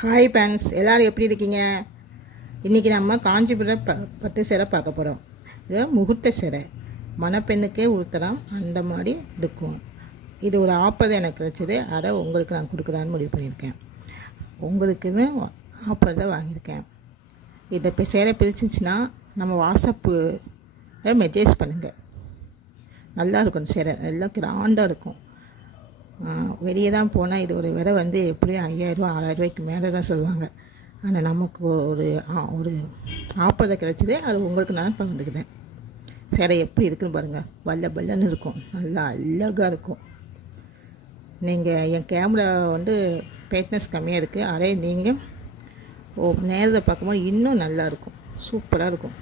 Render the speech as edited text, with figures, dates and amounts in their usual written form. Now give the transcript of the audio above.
Hi friends, எல்லோரும் எப்படி இருக்கீங்க? இன்றைக்கி நம்ம காஞ்சிபுரம் பட்டு சேலை பார்க்க போகிறோம். இது முகூர்த்த சேலை, மணப்பெண்ணுக்கே உடுத்தலாம், அந்த மாதிரி இருக்கும். இது ஒரு ஆஃபர் எனக்கு கிடச்சிது, அதை உங்களுக்கு நான் கொடுக்குறான்னு முடிவு பண்ணியிருக்கேன். உங்களுக்குன்னு ஆஃபர் தான் வாங்கியிருக்கேன். இதை இப்போ சேலை பிரிச்சிச்சுன்னா நம்ம வாட்ஸ்அப்பு மெசேஜ் பண்ணுங்கள். நல்லாயிருக்கும் சேலை, நல்லா கிராண்டாக இருக்கும். வெளியே தான் போனால் இது ஒரு விலை வந்து எப்படியும் 5000 6000 மேலே தான் சொல்லுவாங்க. ஆனால் நமக்கு ஒரு ஒரு ஆஃபரில் கிடச்சிது, அது உங்களுக்கு நான் பகிர்ந்துக்கிறேன். சேலை எப்படி இருக்குன்னு பாருங்கள், வல்ல பல்லன்னு இருக்கும், நல்லா அழகாக இருக்கும். நீங்கள் என் கேமரா வந்து பிரைட்னஸ் கம்மியாக இருக்குது, அதே நீங்கள் நேரில் பார்க்கும்போது இன்னும் நல்லாயிருக்கும், சூப்பராக இருக்கும்.